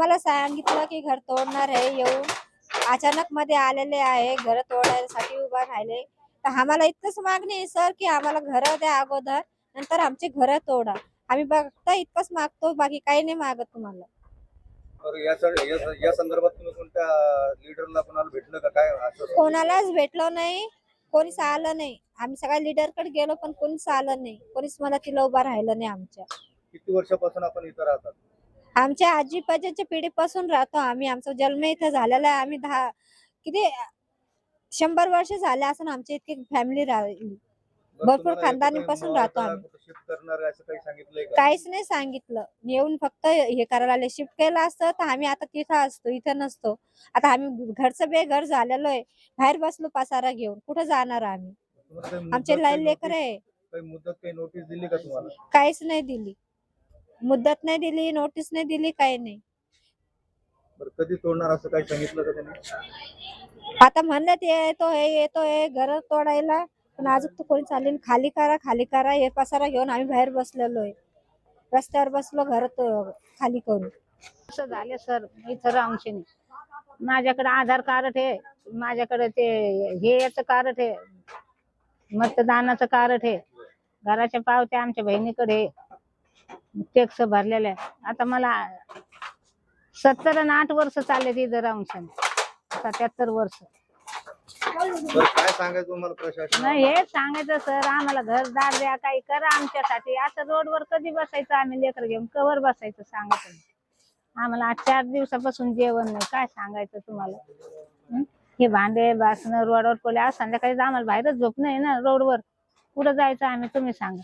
आम्हाला सांगितलं की घर तोडणार आहे, येऊन अचानक मध्ये आलेले आहे, घर तोडायसाठी उभा राहिले. तर आम्हाला इतकंच मागणी आहे सर की आम्हाला घर द्या अगोदर, नंतर आमची घर तोडा. आम्ही फक्त इतकंच मागतो, बाकी काही नाही मागत तुम्हाला. तर या संदर्भात तुम्ही कोणत्या लीडरला कोणाला भेटलं का काय असं? कोणालाच भेटलो नाही, कोणीच आलं नाही. आम्ही सगळ्या लीडरकडे गेलो पण कोणीच आलं नाही, कोणीच मदतीला उभा राहिलं नाही आमच्या. किती वर्षापासून आपण इथं राहतात? आमच्या आजी पाजीच्या पिढीपासून राहतो आम्ही. आमचा जन्म इथं झालेला आहे. आम्ही किती 100 वर्ष झाले असं आमची इतकी फॅमिली राहिली. भरपूर खानदानीपासून राहतो आम्ही. शिफ्ट करणार असं काही सांगितलंय का? काहीच नाही सांगितलं. येऊन फक्त हे करायला आले. शिफ्ट केलं असतं तर आम्ही आता तिथं असतो, इथं नसतो. आता आम्ही घरचं बेघर झालेलो आहे. बाहेर बसलो पसारा घेऊन. कुठं जाणार आम्ही? आमचे लहान लेकर आहे. काही मुदत, काही नोटीस दिली का तुम्हाला? काहीच नाही दिली. मुदत नाही दिली, नोटीस नाही दिली, काही नाही. बरं, कधी तोडणार असं काही सांगितलं का तुम्ही? आता म्हणत येतोय घर तोडायला, पण अजून तर कोणी चालेल. खाली करा हे पसारा घेऊन आम्ही बाहेर बसलेलो आहे. रस्त्यावर बसलो, घर खाली करून. असं झाले सर, इथं राहूनशी नाही. माझ्याकडे आधार कार्ड आहे, माझ्याकडे ते हे याचं कार्ड आहे, मतदानाचं कार्ड आहे, घराच्या पावत्या आमच्या बहिणीकडे टॅक्स भरलेला आहे. आता मला 70 आणि 8 वर्ष चालले तिथं राहूनशी, 77 वर्ष. काय सांगायचं तुम्हाला प्रशासन? नाही हेच सांगायचं सर, आम्हाला घरदार द्या, काही करा आमच्यासाठी. असं रोडवर कधी बसायचं आम्ही लेकर घेऊन, कवर बसायचं सांगायचं. आम्हाला आज 4 दिवसापासून जेवण नाही. काय सांगायचं तुम्हाला? हे भांडे बासणं रोडवर पडले. आज संध्याकाळी आम्हाला बाहेरच झोप नाही ना रोडवर. कुठं जायचं आम्ही, तुम्ही सांगा.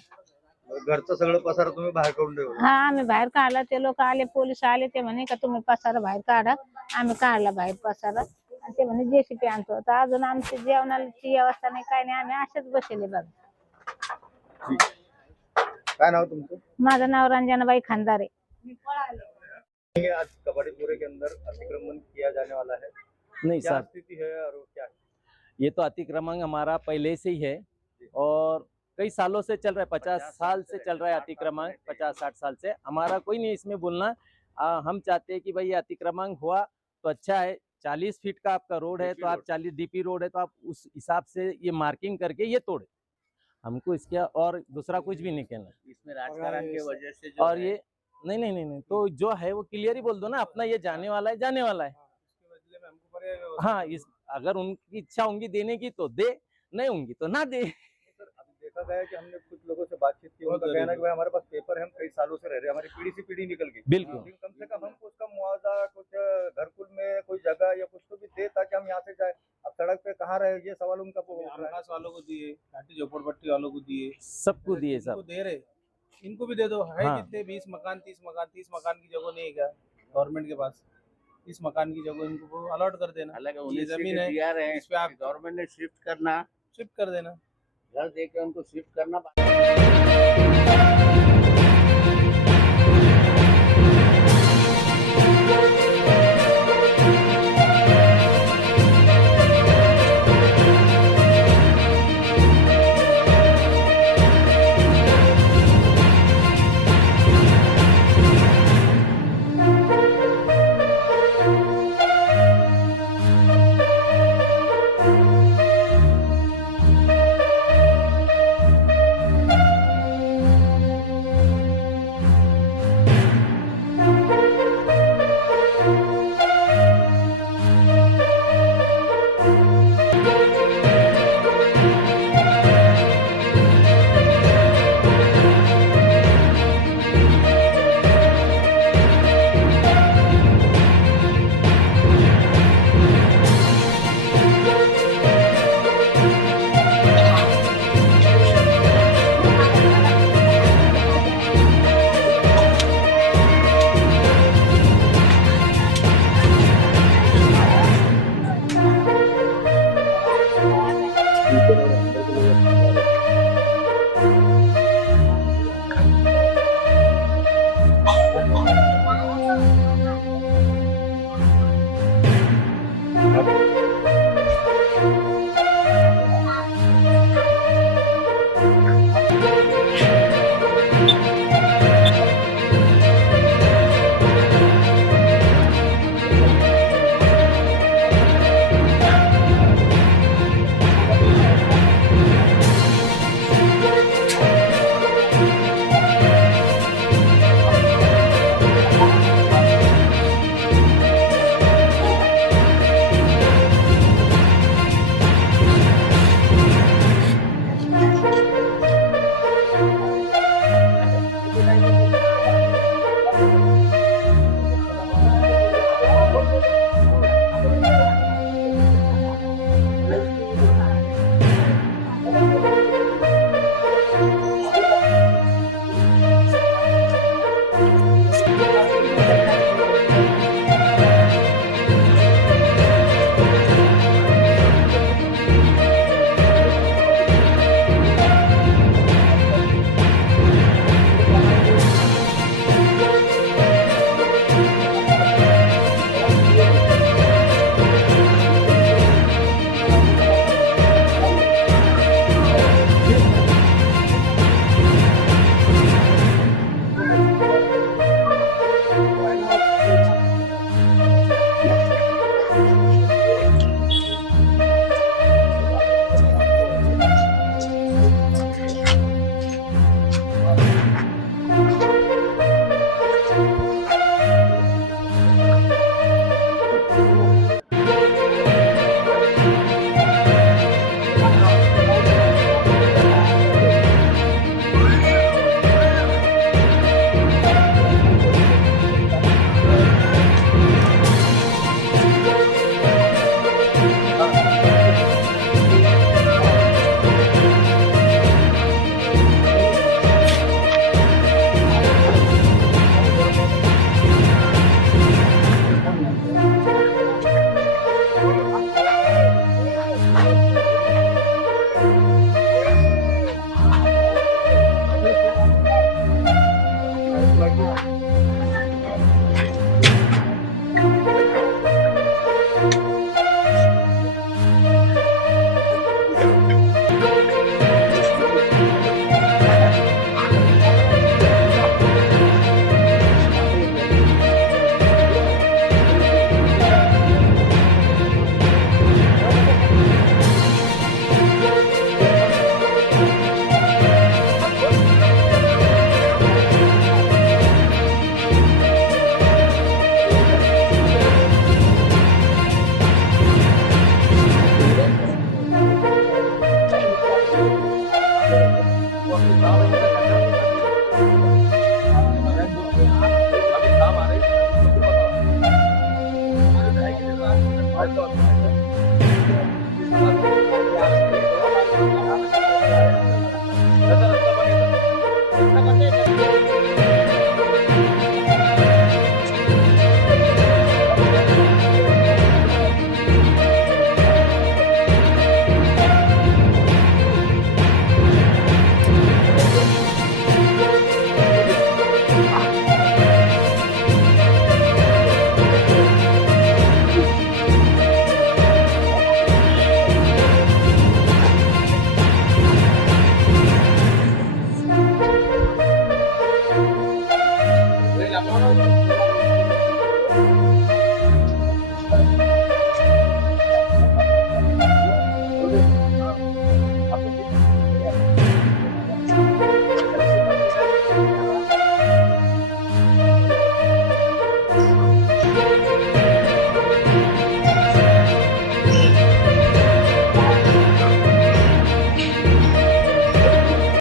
घरचं सगळं पसारा तुम्ही बाहेर करून ठेवलं? हा, आम्ही बाहेर काढला. ते लोक आले, पोलीस आले, ते म्हणे का तुम्ही पसारा बाहेर काढा. आम्ही काढला बाहेर पसारा आणि ते म्हणे JCP आणतो. तर अजून आमची जेवणाची व्यवस्था नाही, काय नाही. आम्ही असेच बसले बघा. काय नाव तुमचं? माझं नाव रंजनाबाई खंदारे. आज कबाड़ीपुरे के अंदर अतिक्रमण किया जाने वाला है, नहीं क्या सर, स्थिति है और क्या है? ये तो अतिक्रमण हमारा पहले से ही है और कई सालों से चल रहा है। 50 साल से चल रहा है अतिक्रमण, 50-60 साल से। हमारा कोई नहीं इसमें बोलना। हम चाहते हैं कि भाई ये अतिक्रमण हुआ तो अच्छा है। 40 फीट का आपका रोड है तो आप 40 DP रोड है तो आप उस हिसाब से ये मार्किंग करके ये तोड़े। हमको इसके और दूसरा कुछ भी नहीं कहना। इसमें राजकारण की वजह से और ये नहीं, तो जो है वो क्लियर ही बोल दो ना, अपना ये जाने वाला है, जाने वाला है। हाँ, इस अगर उनकी इच्छा होंगी देने की तो दे, नहीं होंगी तो ना दे। अभी देखा गया कि हमने कुछ लोगों से बातचीत की, उनका कहना है कि भाई हमारे पास पेपर है, हम कई सालों से रह रहे हैं, हमारी पीढ़ी से पीढ़ी निकल गई। बिल्कुल। लेकिन कम से कम हमको उसका मुआवजा, कुछ घरकुल में कोई जगह या कुछ तो भी दे ताकि हम यहाँ से जाए। अब सड़क पे कहाँ रहे, ये सवाल उनका आवास वालों को दिए, घाटी झोपड़पट्टी वालों को दिए, सबको दिए इनको सब। दे रहे, इनको भी दे दो। है हाँ। कितने 20 मकान 30 मकान की जगह नहीं है क्या गवर्नमेंट के पास? 30 मकान की जगह इनको अलॉट कर देना। हालांकि ये जमीन है, इस पे आप गवर्नमेंट ने शिफ्ट करना, शिफ्ट कर देना, घर देके उनको शिफ्ट करना। दाखवा ना.